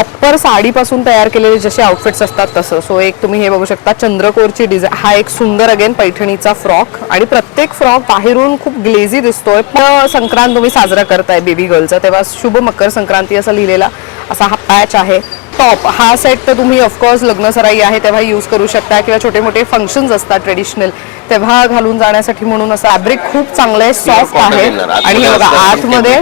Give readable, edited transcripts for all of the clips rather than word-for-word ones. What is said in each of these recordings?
Proper साडीपासून तयार केलेले जसे आउटफिट्स असतात तसं. सो एक तुम्ही हे बघू शकता चंद्रकोरची डिझाईन, हा एक सुंदर अगेन पैठणीचा फ्रॉक आणि प्रत्येक फ्रॉक बाहेरून खूप ग्लेझी दिसतोय. पण संक्रांत तुम्ही साजरा करताय बेबी गर्लचा तेव्हा शुभ मकर संक्रांती असं लिहिलेला असा हा पॅच आहे. टॉप हा सेट तर तुम्ही ऑफकोर्स लग्न सराई आहे तेव्हा यूज करू शकता किंवा छोटे मोठे फंक्शन्स असतात ट्रेडिशनल तेव्हा घालून जाण्यासाठी म्हणून असं फॅब्रिक खूप चांगलं आहे, सॉफ्ट आहे आणि हे बघा आतमध्ये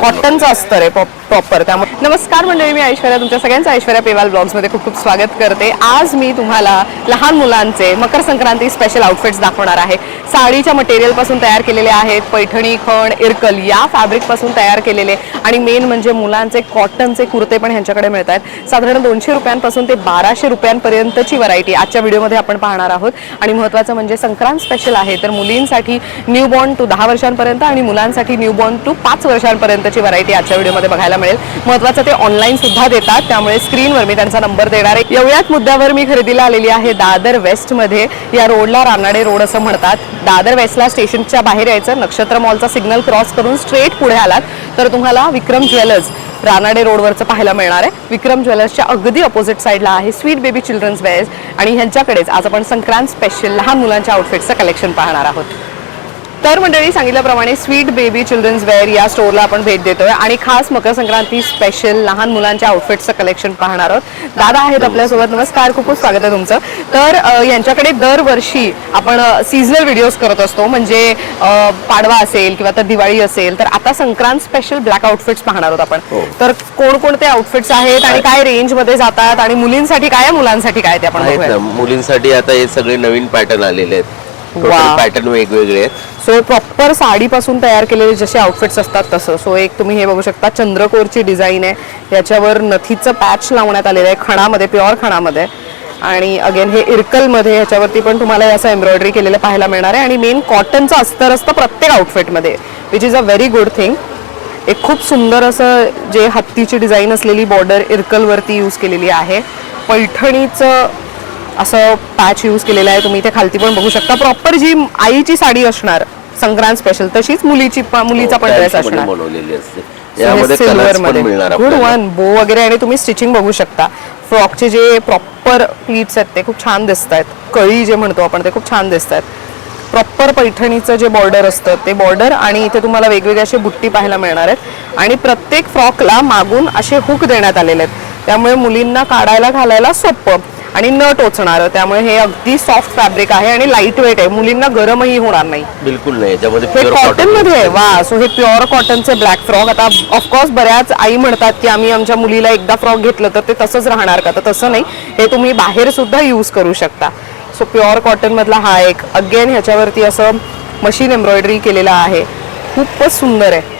कॉटनचं अस्तर आहे प्रॉपर. त्यामुळे नमस्कार मंडळी, मी ऐश्वर्या, तुमच्या सगळ्यांचं ऐश्वर्या पेवाल ब्लॉग्समध्ये खूप खूप स्वागत करते. आज मी तुम्हाला लहान मुलांचे मकर संक्रांती स्पेशल आउटफिट्स दाखवणार आहे. साडीच्या मटेरियलपासून तयार केलेले आहेत, पैठणी, खण, इरकल या फॅब्रिकपासून तयार केलेले आणि मेन म्हणजे मुलांचे कॉटनचे कुर्ते पण ह्यांच्याकडे मिळत आहेत. साधारण 200 रुपयांपासून ते 1200 रुपयांपर्यंतची व्हरायटी आजच्या व्हिडिओमध्ये आपण पाहणार आहोत. आणि महत्त्वाचं म्हणजे संक्रांत स्पेशल आहे तर मुलींसाठी न्यूबॉर्न टू 10 वर्षांपर्यंत आणि मुलांसाठी न्यूबॉर्न टू 5 वर्षांपर्यंतची व्हरायटी आजच्या व्हिडिओमध्ये बघायला मिळेल. महत्त्वाचं ते ऑनलाईन सुद्धा देतात त्यामुळे स्क्रीनवर मी त्यांचा नंबर देणार आहे. एवढ्याच मुद्द्यावर मी खरेदीला आलेली आहे दादर वेस्टमध्ये. या रोडला रानाडे रोड असं म्हणतात. दादर वेस्टला स्टेशनच्या बाहेर यायचं, नक्षत्र मॉलचा सिग्नल क्रॉस करून स्ट्रेट पुढे आलात तर तुम्हाला विक्रम ज्वेलर्स रानाडे रोडवरचं पाहायला मिळणार आहे. विक्रम ज्वेलर्सच्या अगदी ऑपोजिट साईडला आहे स्वीट बेबी चिल्ड्रन्स वेअर्स आणि ह्यांच्याकडेच आज आपण संक्रांत स्पेशल लहान मुलांच्या आउटफिट्सचं कलेक्शन पाहणार आहोत. तर मंडळी सांगितल्याप्रमाणे स्वीट बेबी चिल्ड्रन्स वेअर या स्टोरला आपण भेट देतोय आणि खास मकर संक्रांती स्पेशल लहान मुलांच्या आउटफिट्सचं कलेक्शन पाहणार आहोत. दादा आहेत आपल्यासोबत, नमस्कार, खूप खूप स्वागत आहे तुमचं. तर यांच्याकडे दरवर्षी आपण सीझनल व्हिडिओज करत असतो, म्हणजे पाडवा असेल किंवा तर दिवाळी असेल, तर आता संक्रांत स्पेशल ब्लॅक आउटफिट्स पाहणार आहोत आपण. तर कोणकोणते आउटफिट्स आहेत आणि काय रेंज मध्ये जातात आणि मुलींसाठी काय मुलांसाठी काय ते आपण बघूया. मुलींसाठी आता हे सगळे नवीन पॅटर्न आलेले आहेत, पॅटर्न वेगवेगळे आहेत. सो प्रॉपर साडीपासून तयार केलेले जसे आउटफिट्स असतात तसं. सो एक तुम्ही हे बघू शकता चंद्रकोरची डिझाईन आहे, याच्यावर नथीचं पॅच लावण्यात आलेलं आहे खणामध्ये, प्युअर खणामध्ये. आणि अगेन हे इरकलमध्ये ह्याच्यावरती पण तुम्हाला असं एम्ब्रॉयडरी केलेलं पाहायला मिळणार आहे आणि मेन कॉटनचं अस्तर असतं प्रत्येक आउटफिटमध्ये, which is a very good thing. एक खूप सुंदर असं जे हत्तीची डिझाईन असलेली बॉर्डर इरकलवरती यूज केलेली आहे. पैठणीचं असं पॅच यूज केलेला आहे, तुम्ही इथे खालती पण बघू शकता. प्रॉपर जी आईची साडी असणार संक्रांत स्पेशल तशीच मुलीचा पण ड्रेस असणार. गुड वन बो वगैरे आणि तुम्ही स्टिचिंग बघू शकता. फ्रॉकचे जे प्रॉपर प्लीट्स आहेत ते खूप छान दिसत आहेत, कळी जे म्हणतो आपण ते खूप छान दिसत आहेत. प्रॉपर पैठणीचं जे बॉर्डर असतं ते बॉर्डर आणि इथे तुम्हाला वेगवेगळे असे बुट्टी पाहायला मिळणार आहेत आणि प्रत्येक फ्रॉकला मागून असे हुक देण्यात आलेले आहेत, त्यामुळे मुलींना काढायला घालायला सोपं आणि न टोचणार. त्यामुळे हे अगदी सॉफ्ट फॅब्रिक आहे आणि लाईट वेट आहे, मुलींना गरमही होणार नाही, बिलकुल नाही. हे कॉटन मध्ये आहे. वा, सो हे प्युअर कॉटनचे ब्लॅक फ्रॉक. आता ऑफकोर्स बऱ्याच आई म्हणतात की आम्ही आमच्या मुलीला एकदा फ्रॉक घेतलं तर ते तसंच राहणार का, तर तसं नाही, हे तुम्ही बाहेर सुद्धा यूज करू शकता. सो प्युअर कॉटन मधला हा एक अगेन ह्याच्यावरती असं मशीन एम्ब्रॉयडरी केलेला आहे, खूपच सुंदर आहे.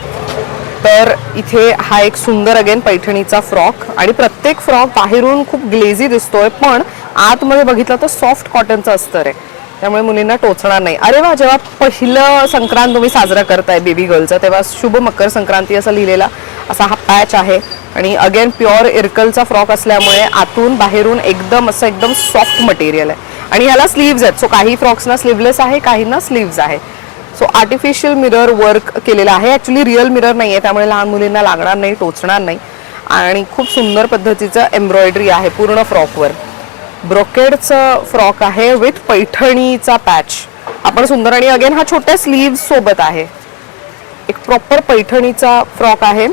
तर इथे हा एक सुंदर अगेन पैठणीचा फ्रॉक आणि प्रत्येक फ्रॉक बाहेरून खूप ग्लेझी दिसतोय पण आतमध्ये बघितलं तर सॉफ्ट कॉटनचं अस्तर आहे, त्यामुळे मुलींना टोचणार नाही. अरे वा, जेव्हा पहिलं संक्रांत तुम्ही साजरा करताय बेबी गर्लचा तेव्हा शुभ मकर संक्रांती असं लिहिलेला असा हा पॅच आहे आणि अगेन प्युअर इरकलचा फ्रॉक असल्यामुळे आतून बाहेरून एकदम सॉफ्ट मटेरियल आहे आणि ह्याला स्लीव्ज आहेत. सो काही फ्रॉक्सना स्लीवलेस आहे, काहींना स्लीव्ज आहे. सो आर्टिफिशियल मिरर वर्क केलेला आहे, ॲक्च्युली रिअल मिरर नाही आहे, त्यामुळे लहान मुलींना लागणार नाही, टोचणार नाही. आणि खूप सुंदर पद्धतीचं एम्ब्रॉयडरी आहे पूर्ण फ्रॉकवर. ब्रोकेडचं फ्रॉक आहे विथ पैठणीचा पॅच आपण सुंदर आणि अगेन हा छोट्या स्लीव्स सोबत आहे. एक प्रॉपर पैठणीचा फ्रॉक आहे.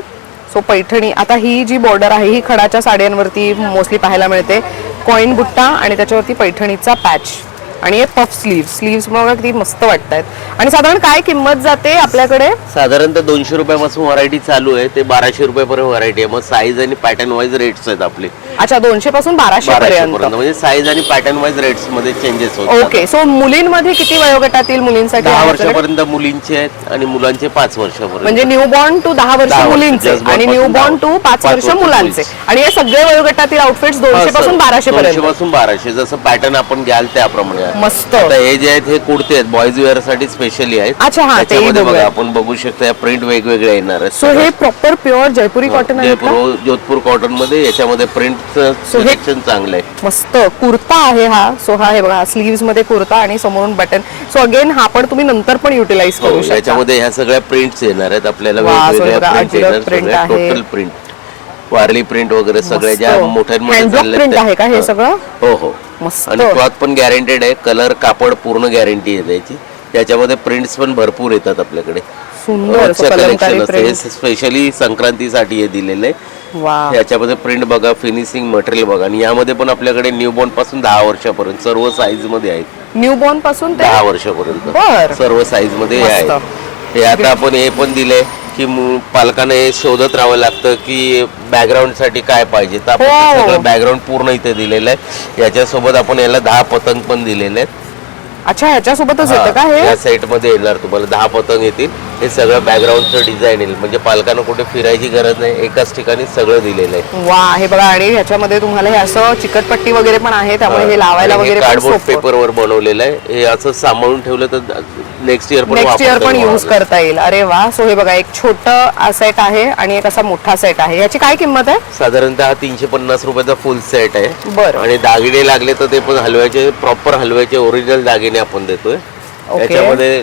सो पैठणी, आता ही जी बॉर्डर आहे ही खडाच्या साड्यांवरती मोस्टली पाहायला मिळते, कॉइन बुट्टा आणि त्याच्यावरती पैठणीचा पॅच आणि हे पफ स्लीव्स बघा किती मस्त वाटतात. आणि साधारण काय किंमत जाते आपल्याकडे? साधारणतः 200 रुपयापासून व्हरायटी चालू आहे ते 1200 रुपयापर्यंत व्हरायटी आहे. मग साईज आणि पॅटर्न वाईज रेट्स आहेत आपले. अच्छा, 200 पासून 1200 पर्यंत, म्हणजे साईज आणि पॅटर्न वाईज रेट्स मध्ये चेंजेस होतात. ओके. सो मुलींमध्ये किती वयोगटातील मुलींसाठी? 10 वर्षापर्यंत मुलींचे आहेत आणि मुलांचे 5 वर्षापर्यंत, म्हणजे न्यूबॉर्न टू 10 वर्ष मुलींचे आणि न्यूबॉर्न टू 5 वर्ष मुलांचे. आणि हे सगळे वयोगटातील आउटफिट्स 200 पासून 1200 पर्यंत. 200 पासून 1200, जसं पॅटर्न आपण घ्याल त्याप्रमाणे. मस्त. हे जे आहेत हे कुर्ते आहेत, बॉयज वेअर साठी स्पेशली आहेत. अच्छा, हा, त्याच्यामध्ये बघा आपण बघू शकता या प्रिंट वेगवेगळे येणार आहेत. सो हे प्रॉपर प्युअर जयपुरी कॉटन आहे, जोधपूर कॉटन मध्ये. याच्यामध्ये प्रिंट सिलेक्शन चांगलं आहे, मस्त कुर्ता आहे हा. सो हा हे बघा स्लीव्स मध्ये कुर्ता आणि समोरून बटन. सो अगेन हा पण तुम्ही नंतर पण युटिलाइज करू शकता. याच्यामध्ये ह्या सगळ्या प्रिंट्स येणार आहेत आपल्याला, वेगवेगळ्या प्रिंट येणार, टोटल प्रिंट. वारली प्रिंट वगैरे सगळे ज्या मोठ्यांमध्ये हँडब्लॉक प्रिंट आहे का हे सगळं? हो हो. मस्त. आणि क्लॉथ पण गॅरंटेड आहे, कलर कापड पूर्ण गॅरंटी आहे त्याची. त्याच्यामध्ये प्रिंट्स पण भरपूर येतात आपल्याकडे. सुंदर कलेक्शन असते, हे स्पेशली संक्रांतीसाठी हे दिलेलं आहे. वा, याच्यामध्ये प्रिंट बघा, फिनिशिंग मटेरियल बघा. आणि यामध्ये पण आपल्याकडे न्यूबॉर्न पासून 10 वर्षापर्यंत सर्व साईज मध्ये आहेत. न्यूबॉर्न पासून ते 10 वर्षापर्यंत बरं. सर्व साईज मध्ये हे मस्त. आहे. हे आता आपण हे पण दिलंय की पालकांना हे शोधत राहावं लागतं की बॅकग्राऊंड साठी काय पाहिजे, तर आपण ते सगळं बॅकग्राऊंड पूर्ण इथे दिलेलं आहे. याच्यासोबत आपण याला 10 पतंग पण दिलेले आहेत. अच्छा, ह्याच्यासोबतच येतं का हे? या सेट मध्ये येणार तुम्हाला 10 पतंग येतील. हे सगळं बॅकग्राऊंडचं डिझाईन येईल, म्हणजे पालकांना कुठे फिरायची गरज नाही, एकाच ठिकाणी सगळं दिलेलं आहे. वा, हे बघा. आणि ह्याच्यामध्ये तुम्हाला हे असं चिकटपट्टी वगैरे पण आहे, त्यामुळे हे लावायला वगैरे पण कार्डबोर्ड सोपं. पेपरवर बनवलेलं आहे. हे असं सांभाळून ठेवलं तर नेक्स्ट इयर पण यूज करता येईल. अरे वा. सो हे बघा, एक छोटा सेट आहे आणि एक असा मोठा सेट आहे. याची काय किंमत आहे? साधारणतः 350 रुपयाचा फुल सेट आहे. बरं. आणि दागिने लागले तर ते पण हलव्याचे, प्रॉपर हलव्याचे ओरिजिनल दागिने आपण देतोय. याच्यामध्ये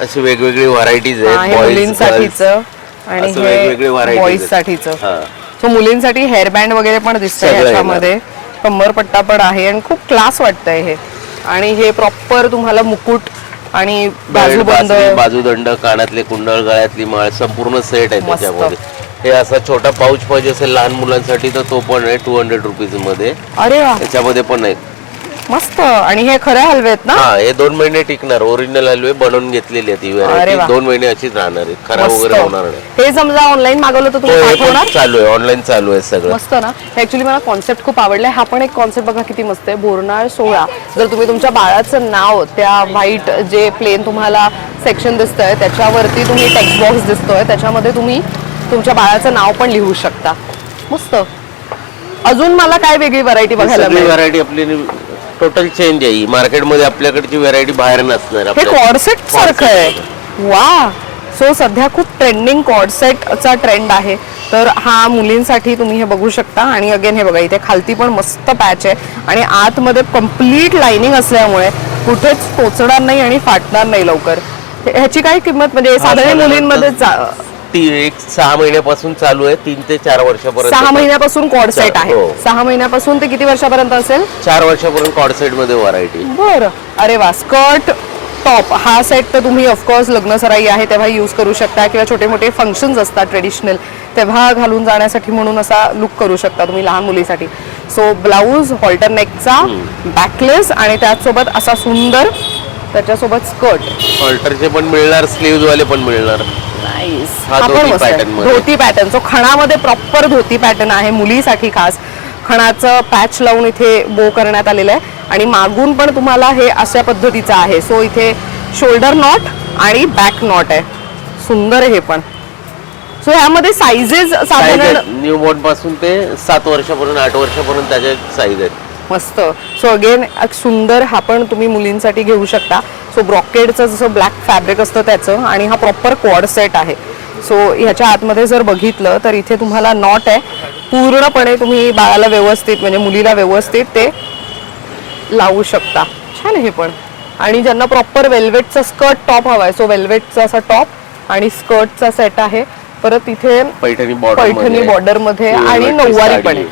अशी वेगवेगळी व्हरायटीज आहेत, मुलींसाठीचं आणि वेगवेगळे बॉईज व्हरायटीज. साठीचं. सो मुलींसाठी हेअरबँड वगैरे पण दिसतंय सगळं ह्याच्यामध्ये, कमरपट्टा पण आहे आणि खूप क्लास वाटतंय हे. आणि हे प्रॉपर तुम्हाला मुकुट आणि बाजूबंद, बाजूदंड, कानातले कुंडळ, गळ्यातली माळ, संपूर्ण सेट आहे मस्त. त्याच्यामध्ये. हे असा छोटा पाऊच पाहिजे असेल लहान मुलांसाठी तर तो पण आहे 200 रुपीज मध्ये. अरे वा, त्याच्यामध्ये पण आहे. मस्त. आणि हे खरे हलवे आहेत ना? हा, हे 2 महिने टिकणार. ओरिजिनल हलवे बनवून घेतलेली आहे ती व्हरायटी. 2 महिने अशीच राहणार आहे, खराब वगैरे होणार नाही. हे समजा ऑनलाईन मागवलं तर तुम्ही हे पाठवणार? पण चालू आहे, ऑनलाईन चालू आहे सगळं. मस्त ना. ऍक्च्युली मला कॉन्सेप्ट खूप आवडलाय. हा पण एक कॉन्सेप्ट बघा किती मस्त आहे. बोरनाळ सोहळा. जर तुम्ही तुमच्या बाळाचं नाव त्या व्हाईट जे प्लेन तुम्हाला सेक्शन दिसतंय त्याच्यावरती तुम्ही टेक्स्ट बॉक्स दिसतोय, त्याच्यामध्ये तुम्ही तुमच्या बाळाचं नाव पण लिहू शकता. मस्त. अजून मला काय वेगळी व्हरायटी बघायला सगळी मिळेल? व्हरायटी आपली टोटल चेंज आहे. मार्केटमध्ये आपल्याकडची व्हरायटी बाहेर नसणार. हे कॉर्सेट सारखं आहे. वा. सो सध्या खूप ट्रेंडिंग कॉर्सेटचा ट्रेंड आहे. तर हा मुलींसाठी तुम्ही हे बघू शकता. आणि अगेन हे बघा, इथे खालती पण मस्त पॅच आहे आणि आतमध्ये कम्प्लीट लाइनिंग असल्यामुळे कुठेच टोचणार नाही आणि फाटणार नाही लवकर. ह्याची काय किंमत, म्हणजे साधारण मुलींमध्ये ती 6 महिन्यापासून चालू आहे, 3 ते 4 वर्षापर्यंत. 6 महिन्यापासून कॉर्सेट आहे. हो. 6 महिन्यापासून ते किती वर्षापर्यंत असेल? 4 वर्षापर्यंत कॉर्सेट मध्ये व्हरायटी. बरं. अरे वा. स्कर्ट टॉप हा सेट तर तुम्ही ऑफकोर्स लग्न सराई आहे तेव्हा यूज करू शकता, किंवा छोटे मोठे फंक्शन्स असतात ट्रेडिशनल तेव्हा घालून जाण्यासाठी म्हणून असा लुक करू शकता तुम्ही लहान मुलीसाठी. सो ब्लाऊज हॉल्टर नेकचा, बॅकलेस आणि त्याचसोबत असा सुंदर त्याच्यासोबत स्कर्ट. हॉल्टरचे पण मिळणार, स्लीव्ह वाले पण मिळणार. हा पण मस्त आहे. धोती पॅटर्न. सो खणामध्ये प्रॉपर धोती पॅटर्न आहे मुलीसाठी खास. खणाचं पॅच लावून इथे बो करण्यात आलेलं आहे आणि मागून पण तुम्हाला हे अशा पद्धतीचं आहे. सो इथे शोल्डर नॉट आणि बॅक नॉट आहे. सुंदर आहे हे पण. सो ह्यामध्ये साइजेस साधारण न्यूबॉर्न पासून ते 7 वर्षापर्यंत 8 वर्षापर्यंत त्याचे साईज आहेत. मस्त. सो अगेन सुंदर हा पण तुम्ही मुलींसाठी घेऊ शकता. सो ब्रॉकेडचं जसं ब्लॅक फॅब्रिक असतं त्याचं, आणि हा प्रॉपर क्वाड सेट आहे. सो ह्याच्या आतमध्ये जर बघितलं तर इथे तुम्हाला नॉट आहे. पूर्णपणे तुम्ही बाळाला व्यवस्थित म्हणजे मुलीला व्यवस्थित ते लावू शकता. छान आहे पण. आणि ज्यांना प्रॉपर वेल्वेटचा स्कर्ट टॉप हवाय, सो वेल्वेटचा असा टॉप आणि स्कर्टचा सेट आहे. परत इथे पैठणी बॉर्डर मध्ये आणि नऊवारी पण आहे.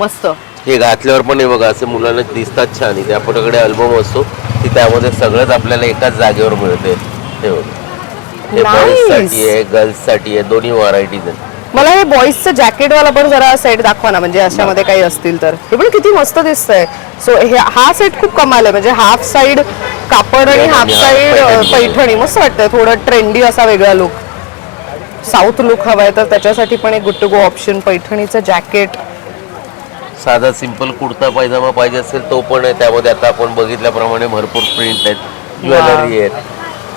मस्त. हे घातल्यावर पण हे बघा असे मुलांना दिसतात छान. इथे आपल्याकडे अल्बम असतो की त्यामध्ये सगळंच आपल्याला एकाच जागेवर मिळते. हे बॉईज साठी आहे, गर्ल्स साठी आहे, दोन्ही व्हरायटीज आहेत. मला हे बॉईजचं जॅकेट वाला पण जरा सेट दाखवा ना, म्हणजे अशामध्ये काही असतील तर. हे पण किती मस्त दिसतंय. सो हा सेट खूप कमाल आहे. म्हणजे हाफ साइड कापड आणि हाफ साइड पैठणी. मस्त वाटतंय. थोडं ट्रेंडी असा वेगळा लुक, साऊथ लुक हवाय तर त्याच्यासाठी पण एक गुड टू गो ऑप्शन. पैठणीचं जॅकेट. साधा सिंपल कुर्ता पायजामा पाहिजे असेल तो पण आहे. त्यामध्ये आता आपण बघितल्याप्रमाणे भरपूर प्रिंट आहेत, ज्वेलरी आहेत.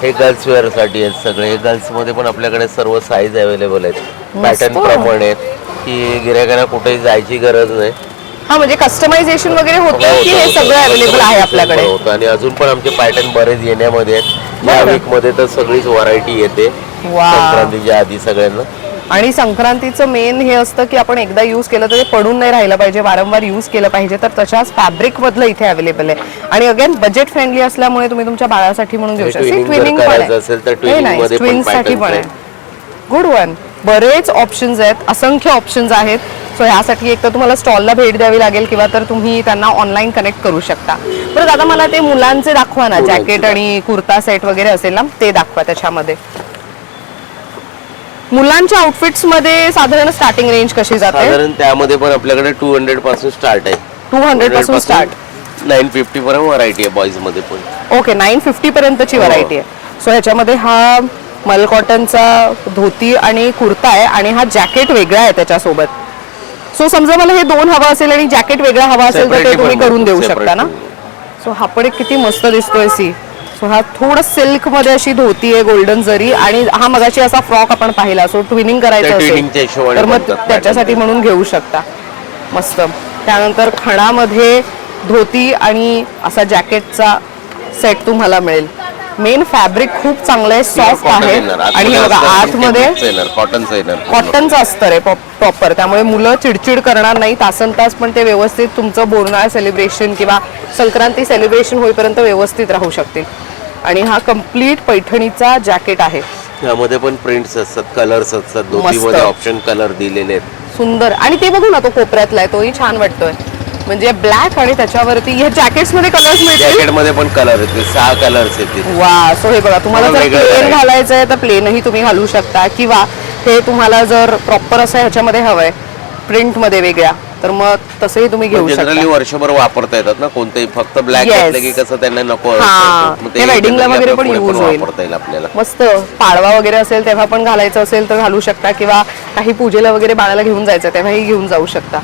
हे गर्ल्स वेअर साठी आहेत सगळे. हे गर्ल्स मध्ये पण आपल्याकडे सर्व साईज अवेलेबल आहेत. पॅटर्न प्रमाणे आहेत की गिरायकांना कुठेही जायची गरज नाही. हा, म्हणजे कस्टमायझेशन वगैरे होतं की हे सगळं अवेलेबल आहे आपल्याकडे? होतं. आणि अजून पण आमचे पॅटर्न बरेच येण्यामध्ये आहेत. या वीक मध्ये तर सगळीच व्हरायटी येते संक्रांतीच्या आधी सगळ्यांना. आणि संक्रांतीचं मेन हे असतं की आपण एकदा यूज केलं तर ते पडून नाही राहिलं पाहिजे, वारंवार यूज केलं पाहिजे. तर तशाच फॅब्रिक मधलं इथे अवेलेबल आहे. आणि अगेन बजेट फ्रेंडली असल्यामुळे तुम्ही तुमच्या बाळासाठी म्हणून घेऊ शकता. ट्विनिंग पण आहे. असेल तर ट्विनिंग मध्ये पण साठी पण आहे. Good one. बरेच ऑप्शन्स आहेत, असंख्य ऑप्शन्स आहेत. सो ह्यासाठी एक तर तुम्हाला स्टॉलला भेट द्यावी लागेल किंवा तर तुम्ही त्यांना ऑनलाईन कनेक्ट करू शकता. बरं दादा, मला ते मुलांचे दाखवा ना, जॅकेट आणि कुर्ता सेट वगैरे असेल ना ते दाखवा. त्याच्यामध्ये मुलांच्या आउटफिट्स मध्ये साधारण स्टार्टिंग रेंज कशी जाते? साधारण त्यामध्ये पण आपल्याकडे 200 पासून स्टार्ट आहे. 200 पासून स्टार्ट, 950 पर्यंत व्हरायटी आहे बॉईज मध्ये पण. ओके, 950 पर्यंतची व्हरायटी आहे. सो ह्याच्यामध्ये हा मल कॉटनचा धोती आणि कुर्ता आहे आणि हा जॅकेट वेगळा आहे त्याच्यासोबत. सो समजा मला हे दोन हवा असेल आणि जॅकेट वेगळा हवा असेल तर ते तुम्ही करून देऊ शकता ना. सो हा पण एक किती मस्त दिसतोय सी. सो हा थोडं सिल्क मध्ये अशी धोती आहे, गोल्डन जरी, आणि हा मगाशी असा फ्रॉक आपण पाहिला. सो ट्विनिंग करायचं असेल तर मग त्याच्यासाठी म्हणून घेऊ शकता. मस्त. त्यानंतर खणामध्ये धोती आणि असा जॅकेटचा सेट तुम्हाला मिळेल. मेन फॅब्रिक खूप चांगलं आहे, सॉफ्ट आहे आणि हे बघा आतमध्ये कॉटनचं अस्तर आहे प्रॉपर. त्यामुळे मुलं चिडचिड करणार नाही, तासन तास पण ते व्यवस्थित तुमचं बोरनाळ सेलिब्रेशन किंवा संक्रांती सेलिब्रेशन होईपर्यंत व्यवस्थित राहू शकतील. आणि हा कम्प्लीट पैठणीचा जॅकेट आहे. यामध्ये पण प्रिंट्स असतात, कलर्स असतात, धोतीमध्ये ऑप्शन कलर दिलेले आहेत. सुंदर. आणि ते बघू ना, तो कोपऱ्यातला आहे तोही छान वाटतोय. म्हणजे ब्लॅक आणि त्याच्यावरती ह्या जॅकेट्स मध्ये कलर्स मिळतील. जॅकेट मध्ये पण कलर येतील, 6 कलर्स येतील. वा. सो हे बघा, तुम्हाला जर प्लेन घालायचं आहे तर प्लेनही तुम्ही घालू शकता, किंवा हे तुम्हाला जर प्रॉपर असं ह्याच्यामध्ये हवंय प्रिंट मध्ये वेगळ्या, तर मग तसंही तुम्ही घेऊ शकता. जनरली वर्षभर वापरता येतात ना, कोणतेही फक्त ब्लॅक असले की कसं त्यांना नको ते वेडिंगला वगैरे पण यूज होईल. वापरता येईल आपल्याला. मस्त. पाडवा वगैरे असेल तेव्हा पण घालायचं असेल तर घालू शकता, किंवा काही पूजेला वगैरे बाळाला घेऊन जायचं तेव्हाही घेऊन जाऊ शकता.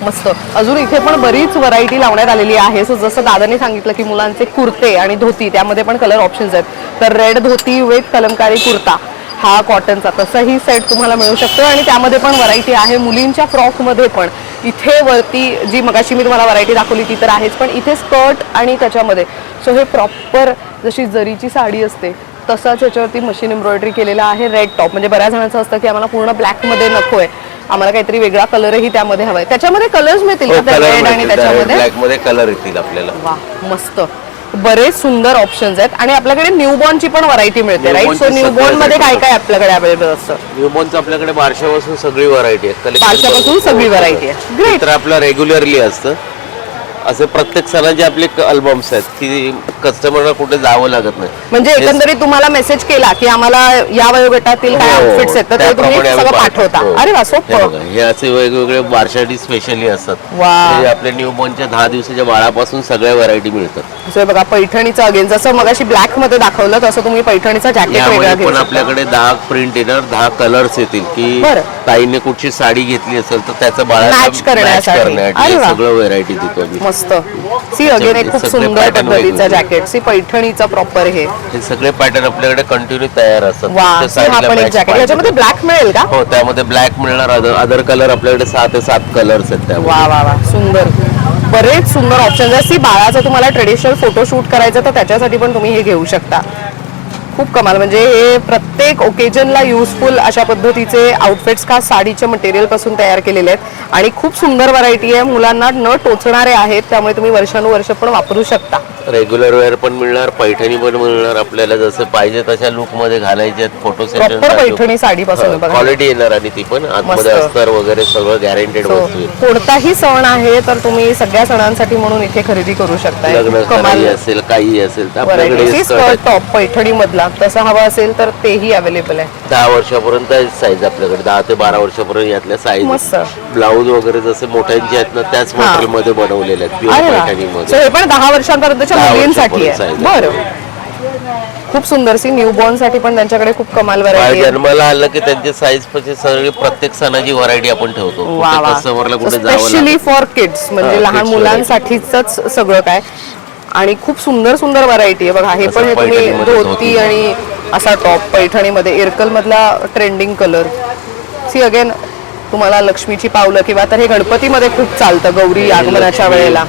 मस्त. अजून इथे पण बरीच व्हरायटी लावण्यात आलेली आहे. सो जसं दादाने सांगितलं की मुलांचे कुर्ते आणि धोती, त्यामध्ये पण कलर ऑप्शन्स आहेत. तर red dhoti with Kalamkari kurta, हा कॉटनचा, तसाही सेट तुम्हाला मिळू शकतो. आणि त्यामध्ये पण व्हरायटी आहे. मुलींच्या फ्रॉकमध्ये पण इथे वरती जी मगाशी मी तुम्हाला व्हरायटी दाखवली ती तर आहेच, पण इथे स्कर्ट आणि त्याच्यामध्ये सो हे प्रॉपर जशी जरीची साडी असते तसाच याच्यावरती मशीन एम्ब्रॉयडरी केलेला आहे. रेड टॉप, म्हणजे बऱ्याच जणांचं असतं की आम्हाला पूर्ण ब्लॅकमध्ये नकोय, आम्हाला काहीतरी वेगळा कलरही त्यामध्ये हवाय. त्याच्यामध्ये कलर्स मिळतील का रेड आणि त्याच्यामध्ये? ब्लॅक मध्ये कलर येतील आपल्याला. वा, मस्त. बरेच सुंदर ऑप्शन्स आहेत. आणि आपल्याकडे न्यूबॉर्न ची पण व्हरायटी मिळते, राईट? सो न्यूबॉर्न मध्ये काय काय आपल्याकडे अवेलेबल असतं? न्यूबॉर्नचं आपल्याकडे बारशापासून सगळी व्हरायटी आहे. बारशापासून सगळी व्हरायटी आहे. ग्रेट. तर आपलं रेग्युलरली असतं. असे प्रत्येक सणाचे आपले अल्बम्स आहेत की कस्टमरला कुठे जावं लागत नाही. म्हणजे एकंदरीत तुम्हाला मेसेज केला की आम्हाला या वयोगटातील काय आउटफिट्स आहेत तर ते तुम्ही सगळं पाठवता. अरे वा, सोपं. हे असे वेगवेगळे बारशासाठी स्पेशली असतात. वा. आपल्या न्यूबॉर्नच्या 10 दिवसाच्या बाळापासून सगळ्या व्हरायटी मिळतात. सो बघा, पैठणीचं अगेन जसं मगाशी ब्लॅक मध्ये दाखवलं तसं तुम्ही पैठणीचा जॅकेट वेगळा घेऊ पण आपल्याकडे 10 प्रिंट येणार, 10 कलर्स येतील की ताईने कुठची साडी घेतली असेल तर त्याचं बाळाला मॅच करण्यासाठी सगळं व्हरायटी देतो आम्ही. मस्त. सी अगेन एक खूप सुंदर पद्धतीचा जॅकेट. सी पैठणीचा प्रॉपर हे सगळे पॅटर्न आपल्याकडे कंटिन्यू तयार असतात. वा, हा पण एक जॅकेट. याच्यामध्ये ब्लॅक मिळेल का? हो, त्यामध्ये ब्लॅक मिळणार. अदर कलर आपल्याकडे 6 ते 7 कलर्स आहेत त्यामध्ये. वा वा वा, सुंदर. बरेच सुंदर ऑप्शन्स आहेत. सी बाळाचं तुम्हाला ट्रेडिशनल फोटोशूट करायचं तर त्याच्यासाठी पण तुम्ही हे घेऊ शकता. खूप कमाल. म्हणजे हे प्रत्येक ओकेजनला युजफुल अशा पद्धतीचे आउटफिट्स खास साडीच्या मटेरियल पासून तयार केलेले आहेत. आणि खूप सुंदर व्हरायटी आहे. मुलांना न टोचणारे आहेत, त्यामुळे तुम्ही वर्षानुवर्ष पण वापरू शकता. रेग्युलर वेअर पण मिळणार, पैठणी पण मिळणार. आपल्याला जसं पाहिजे तशा लुक मध्ये घालायचे आहेत. फोटो सेशन पैठणी साडी पासून क्वालिटी येणार. आणि ती पण आतमध्ये अस्तर वगैरे सगळं गॅरंटेड वस्तू. कोणताही सण आहे तर तुम्ही सगळ्या सणांसाठी म्हणून इथे खरेदी करू शकता. लग्न असेल, काही असेल तर आपल्याकडे स्कर्ट टॉप पैठणी मधला तसं हवा असेल तर तेही अवेलेबल आहे. 10 वर्षापर्यंत साईज आपल्याकडे, 10 ते 12 वर्षापर्यंत यातल्या साईज. ब्लाऊज वगैरे जसे मोठ्यांचे आहेत ना त्याच मटेरियल मध्ये बनवलेले आहेत, प्युअर पैठणीमध्ये. हे पण 10 वर्षांपर्यंतच्या मुलींसाठी आहे. बरं, खूप सुंदर. सी न्यूबॉर्न साठी पण त्यांच्याकडे खूप कमाल व्हरायटी आहे. जन्माला आलं की त्यांचे साईज म्हणजे सगळी प्रत्येक सणाची व्हरायटी आपण ठेवतो. कस्टमरला कुठे जावं स्पेशली फॉर किड्स, म्हणजे लहान मुलांसाठीच सगळं काय. आणि खूप सुंदर सुंदर व्हरायटी आहे. बघा, हे पण हे तुम्ही धोती आणि असा टॉप पैठणीमध्ये इरकल मधला ट्रेंडिंग कलर. सी अगेन तुम्हाला लक्ष्मीची पावलं किंवा तर हे गणपतीमध्ये खूप चालतं गौरी आगमनाच्या वेळेला.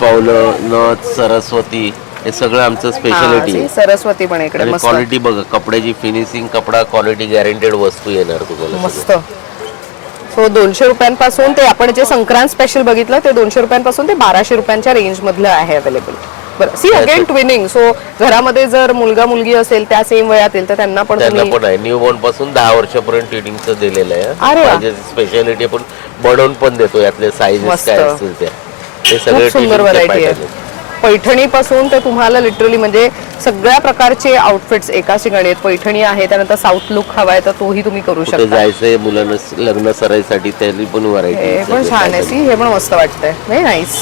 पावलं, नथ, सरस्वती, हे सगळं आमचं स्पेशालिटी. सरस्वती पण इकडे. क्वालिटी बघा, कपड्याची फिनिशिंग, कपडा क्वालिटी गॅरंटेड वस्तू येणार तुम्हाला. मस्त. सो 200 रुपयांपासून ते आपण जे संक्रांत स्पेशल बघितलं ते 200 रुपयांपासून ते 1200 रुपयांच्या रेंज मधलं आहे available. See again twinning, so घरामध्ये जर मुलगा मुलगी असेल त्या सेम वयातील तर त्यांना पण त्यांना तुम्ही पण आहे न्यूबॉर्न पासून 10 वर्षापर्यंत ट्रेनिंगचं दिलेलं अरे वा. आहे. स्पेशालिटी आपण बनवून पण देतो, यातले साईजेस मस्त. काय असतील त्या ते सगळे खूप सुंदर ट्रेनिंगचे व्हरायटी pattern आहे. आहेत. पैठणी पासून ते तुम्हाला लिटरली म्हणजे सगळ्या प्रकारचे आउटफिट्स एकाच ठिकाणी आहेत. पैठणी आहे, त्यानंतर साऊथ लुक हवाय तर तोही तुम्ही करू कुठे शकता. जायचंय मुलांना लग्न सराईसाठी त्याची पण हे व्हरायटी पण छान आहे. सी हे पण मस्त वाटतंय, व्हेरी नाईस.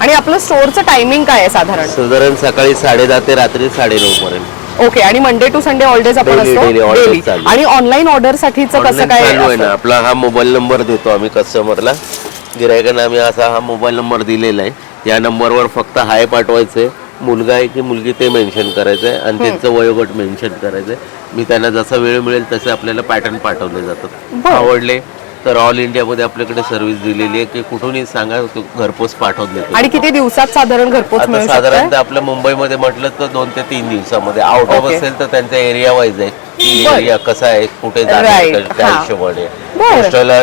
आणि आपलं स्टोअरचं टायमिंग काय आहे साधारण? साधारण सकाळी 10:30 ते रात्री 9:30 पर्यंत. ओके. आणि Monday to Sunday all days आपण Daily, असतो daily orders डेली. चालू. आणि ऑनलाईन ऑर्डर साठीचं कसं Online काय चालू आहे ना, असतं? आपला हा मोबाईल नंबर देतो आम्ही कस्टमरला. गिरायकांना आम्ही असा हा मोबाईल नंबर दिलेला आहे. या नंबरवर फक्त हाय पाठवायचंय, मुलगा आहे की मुलगी ते मेन्शन करायचंय आणि त्यांचं वयोगट मेन्शन करायचंय. मी त्यांना जसा वेळ मिळेल तसे आपल्याला पॅटर्न पाठवले जातात. बरं. आवडले तर ऑल इंडियामध्ये आपल्याकडे सर्व्हिस दिलेली आहे की कुठूनही सांगा, तो घरपोच पाठवून देतो. आणि किती दिवसात साधारण घरपोच आता मिळू साधारणतः शकतं? आपल्या मुंबईमध्ये म्हटलं तर 2 ते 3 दिवसामध्ये. Out of Okay. असेल तर त्यांचा एरिया वाईज आहे की बरं. एरिया कसा आहे, कुठे जाणार Right. त्या हा. हिशोबाने. बरं. पोस्टला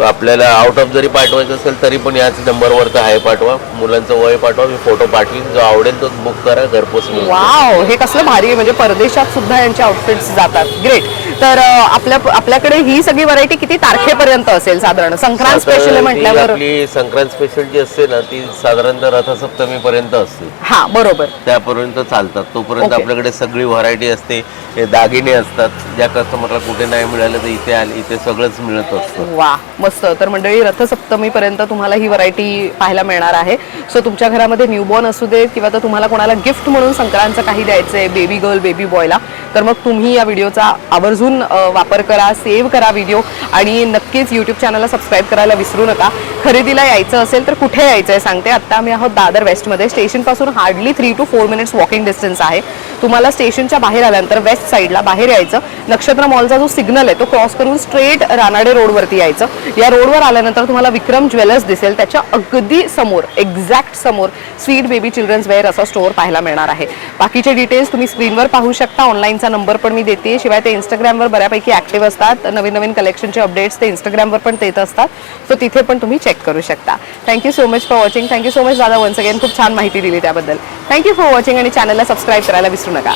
आपल्याला आउट ऑफ जरी पाठवायचं असेल तरी पण याच नंबरवर तर हाय पाठवा, मुलांचं वय पाठवा, मी फोटो पाठवीन, जो आवडेल तो बुक करा, घरपोच मिळेल. वाव, हे कसलं भारी आहे. म्हणजे परदेशात सुद्धा यांचे आउटफिट्स जातात. ग्रेट. तर आपल्याकडे ही सगळी व्हरायटी किती तारखेपर्यंत असेल साधारण? संक्रांत स्पेशल साधारण ती म्हटल्यावर आपली संक्रांत स्पेशल जी असते ना, ती साधारणतः रथसप्तमी पर्यंत असते. हा बरोबर. त्यापर्यंत चालतात. तोपर्यंत Okay. आपल्याकडे सगळी व्हरायटी असते. हे दागिने असतात, ज्या कस्टमरला कुठे नाही मिळालं तर इथे आले, इथे सगळंच मिळत असतं. वा, मस्त. तर मंडळी रथसप्तमी पर्यंत तुम्हाला ही व्हरायटी पाहायला मिळणार आहे. सो तुमच्या घरामध्ये न्यूबॉर्न असू देत किंवा तर तुम्हाला कोणाला गिफ्ट म्हणून संक्रांतचं काही द्यायचंय, बेबी गर्ल बेबी बॉयला, तर मग तुम्ही या व्हिडिओचा आवर्जून वापर करा, सेव्ह करा व्हिडिओ आणि नक्कीच यूट्यूब चॅनलला सबस्क्राईब करायला विसरू नका. खरेदीला यायचं असेल तर कुठे यायचंय सांगते. आता आम्ही आहोत दादर वेस्टमध्ये. स्टेशनपासून hardly 3 to 4 minutes walking distance आहे. तुम्हाला स्टेशनच्या बाहेर आल्यानंतर वेस्ट साईडला बाहेर यायचं. नक्षत्र मॉलचा जो सिग्नल आहे तो क्रॉस करून स्ट्रेट रानाडे रोडवरती यायचं. या रोडवर आल्यानंतर तुम्हाला विक्रम ज्वेलर्स दिसेल. त्याच्या अगदी समोर, एक्झॅक्ट समोर स्वीट बेबी चिल्ड्रन्स वेअर असा स्टोअर पाहायला मिळणार आहे. बाकीचे डिटेल्स तुम्ही स्क्रीनवर पाहू शकता. ऑनलाईनचा नंबर पण मी देते. शिवाय ते इंस्टाग्रामवर बऱ्यापैकी ऍक्टिव्ह असतात. नवीन नवीन कलेक्शनचे अपडेट्स ते इंस्टाग्रामवर पण देत असतात. सो तिथे पण तुम्ही चेक करू शकता. Thank you so much for watching. Thank you so much दादा वन्स अगेन. खूप छान माहिती दिली त्याबद्दल. थँक्यू फॉर वॉचिंग आणि चॅनलला सबस्क्राईब करायला विसरू नका.